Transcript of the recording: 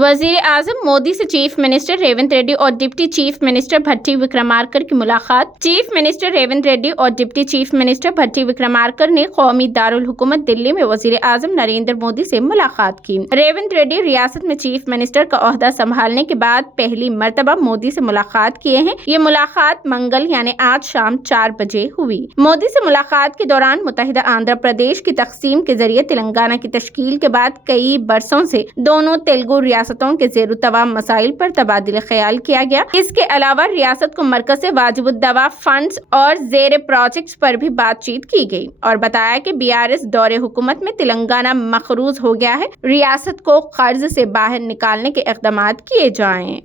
وزیر اعظم مودی سے chief minister Revanth Reddy اور ڈپٹی چیف منسٹر بھٹی وکرمارکر کی ملاقات۔ چیف منسٹر ریونت ریڈی اور ڈپٹی چیف منسٹر بھٹی وکرمارکر نے قومی دارالحکومت دلی میں وزیر اعظم نریندر مودی سے ملاقات کی۔ ریونت ریڈی ریاست میں چیف منسٹر کا عہدہ سنبھالنے کے بعد پہلی مرتبہ مودی سے ملاقات کیے ہیں۔ یہ ملاقات منگل یعنی آج شام 4 بجے ہوئی۔ مودی سے ملاقات کے دوران متحدہ آندھرا پردیش کی تقسیم کے ذریعے تلنگانہ کی تشکیل کے بعد کئی برسوں سے دونوں تیلگو ریاستوں کے زیر التواء مسائل پر تبادلہ خیال کیا گیا۔ اس کے علاوہ ریاست کو مرکز سے واجب الدفع فنڈز اور زیر پروجیکٹس پر بھی بات چیت کی گئی اور بتایا کہ BRS دور حکومت میں تلنگانہ مقروض ہو گیا ہے، ریاست کو قرض سے باہر نکالنے کے اقدامات کیے جائیں۔